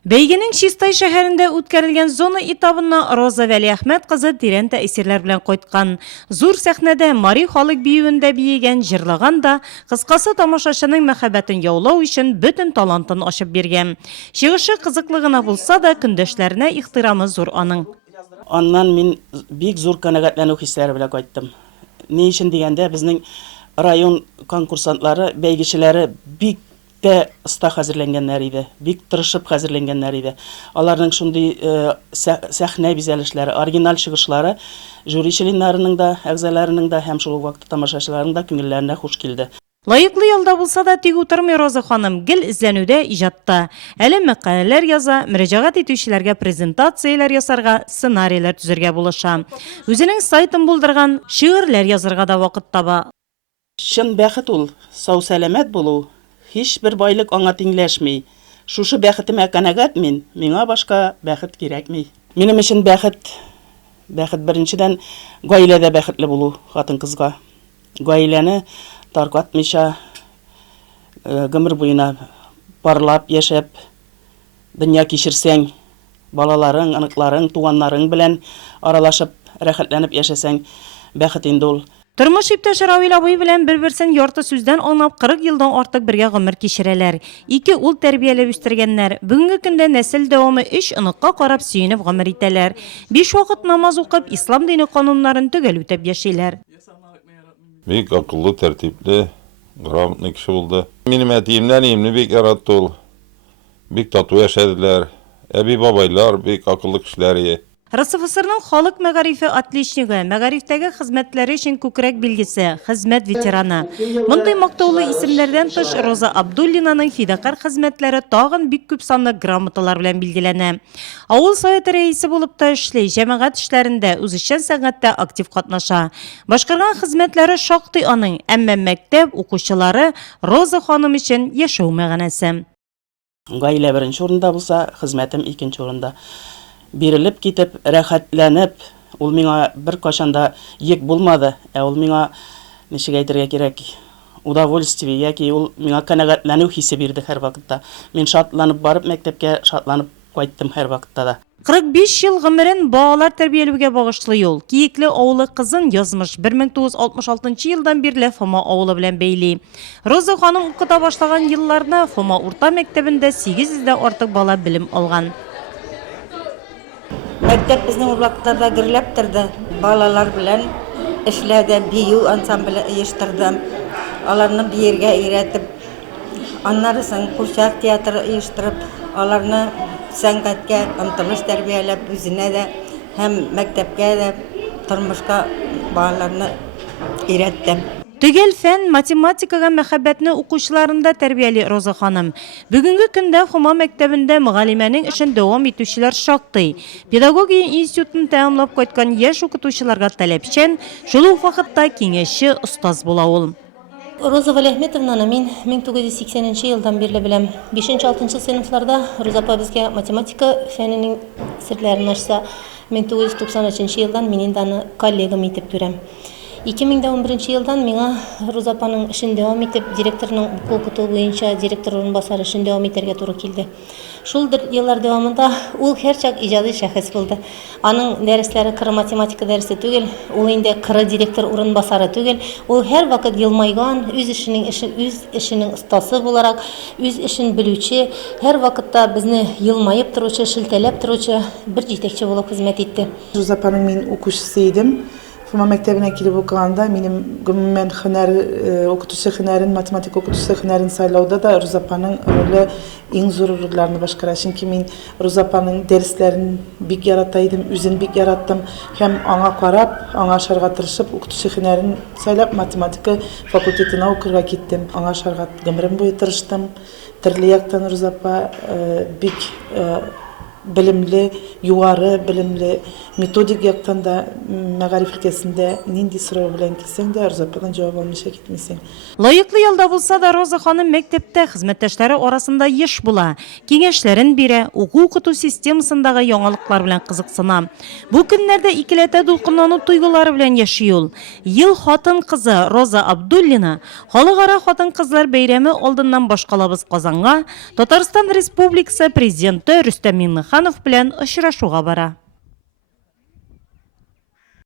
Бәйгенең Чистай шәһәрендә үткәрелгән зона этабына Роза Вәлиәхмәт кызы тирән тәэсирләр белән кайткан. Зур сәхнәдә Мари халык биюендә биегән, җырлаган да, кыскасы тамашачының мәхәббәтен яулау өчен бөтен талантын ачып биргән. Чыгышы кызыклы гына булса да, көндәшләренә ихтирамы зур аның. Аннан мин бик зур канәгатьләнү хисләре белән кайттым. Ни өчен дигәндә, безнең район конкурсантлары, бәйгечеләре бик тә оста хәзерләнгәннәр иде, бик тырышып хәзерләнгәннәр иде. Аларның шундый сәхнә бизәлешләре, оригиналь чыгышлары жюри членнарының да, әгъзаларының да һәм шул ук вакытта тамашачыларның да күңелләренә хуш килде. Лайыклы ялда булса да тик утырмый Роза ханым, гел эзләнүдә, иҗатта. Әле мәкаләләр яза, мөрәҗәгать итүчеләргә презентацияләр ясарга, сценарийлар төзергә булыша. Үзенең сайтын булдырган, шигырьләр язарга да вакыт таба. Чын бәхет ул, сау-сәламәт булу. Һичбер байлык аңа тиңләшми. Шушы бәхетемә канәгать мин, миңа башка бәхет кирәкми. Минем өчен бәхет беренчедән гаиләдә бәхетле булу хатын-кызга. Гаиләне таркатмыйча, гомер буена парлап яшәп, дөнья кичерсәң, балаларың, аныкларың, туганнарың белән аралашып, рәхәтләнеп яшәсәң, бәхет инде ул. Тормыш иптәше Равил абый белән бер-берсен ярты сүздән аңлап 40 елдан артык бергә гомер кичерәләр. Ике ул тәрбияләп үстергәннәр. Бүгенге көндә нәсел дәвамы 3 оныкка карап сөенеп гомер итәләр. 5 вакыт намаз укып, ислам дине кануннарын төгәл үтәп яшиләр. Бик акыллы, тәртипле, грамотный кеше булды. Минем әтиемнән имне бик яратты ул. Бик тату яшәделәр. Әби бабайлар бик акыллы кешеләр иде. РСФСРның халык мәгарифе отличнигы, мәгарифтәге хезмәтләре өчен күкрәк билгесе, хезмәт ветераны. Мондый мактаулы исемнәрдән тыш Роза Абдуллинаның фидакар хезмәтләре тагын бик күп санлы грамоталар белән билгеләнә. Авыл советы рәисе булып та эшли, җәмәгать эшләрендә, үзешчән сәнгатьтә актив катнаша. Башкарган хезмәтләре шактый аның, әмма мәктәп укучылары Роза ханым өчен яшәү мәгънәсе. Гаилә беренче урында булса, хезмәтем икенче урында. Бирелеп китеп, рәхәтләнеп, ул миңа бер кашанда ек булмады, ул миңа ничек әйтергә кирәк, удовольствие яки ул миңа канәгатьләнү хисе бирде һәр вакытта. Мин шатланып барып мәктәпкә, шатланып кайттым һәр вакытта да. 45 ел гомерен балалар тәрбияләүгә багышлый ул. Киекле авылы кызын язмыш 1966 елдан бирле Фома авылы белән бәйли. Роза ханым укыта башлаган елларны Фома урта мәктәбендә 800дән артык бала белем алган. Мәктәп безнең вакытларда гөрләп торды. Балалар белән эшләде, бию ансамбле оештырды. Аларны биергә өйрәтеп, аннары соң курчак театры оештырып, аларны сәнгатькә омтылыш тәрбияләп, үзенә дә һәм мәктәпкә дә, тормышка балаларны өйрәтте. Төгәл фән, математикага мәхәббәтне укучыларында тәрбияли Роза ханым. Бүгенге көндә Хума мәктәбендә мөгаллимәнең эшен дәвам итүчеләр шактый. Педагогия институтын тәмамлап кайткан яшь укытучыларга таләпчән, шул ук вакытта киңәшче, остаз була ул. Роза Вәлиәхмәтовнаны мин 1980 елдан бирле беләм. 5-6 сыйныфларда Роза апа безгә математика фәненең серләрен ачса, 1993 елдан мин инде аны коллегам итеп күрәм. 2011 елдан миңа Роза апаның эшен дәвам итеп, директорның укыту буенча директор урынбасары эшен дәвам итәргә туры килде. Шул еллар дәвамында ул һәрчак иҗади шәхес булды. Аның дәресләре кыры математика дәресе түгел, ул инде кыры директор урынбасары түгел. Ул һәр вакыт елмайган, үз эшенең остасы буларак, үз эшен белүче, һәр вакытта безне елмаеп торучы, шелтәләп торучы бер җитәкче булып хезмәт итте. Роза апаның мин укучысы идем. Фома мәктәбенә килеп укыганда минем гомумән һөнәр укытучы һөнәрен, математика укытучы һөнәрен сайлауда да Роза апаның роле иң зур рольләрне башкара. Чөнки мин Роза апаның дәресләрен бик ярата идем, үзен бик яраттым һәм аңа карап, аңа ашарга тырышып, укытучы һөнәрен сайлап математика факультетына укырга киттем. Аңа ашарга гомерем буе тырыштым. Төрле яктан Роза апа бик bilimli, yuvarı bilimli, metodik yaktан da мәгариф өлкәсендә нинди сорау белән килсәң дә Рузападан җавап алмыйча китмисең. Лайыклы елда булса да Роза ханым мәктәптә хезмәттәшләре арасында еш була. Киңәшләрен бирә, уку-укыту системасындагы яңалыклар белән кызыксына. Бу көннәрдә икеләтә дулкынлану тойгылары белән яши ул. Ел хатын кызы Роза Абдуллина Халыкара хатын-кызлар бәйрәме алдыннан башкалабыз Казанга Татарстан Республикасы президенты Рөстәм Миңнеханов белән очрашуга бара.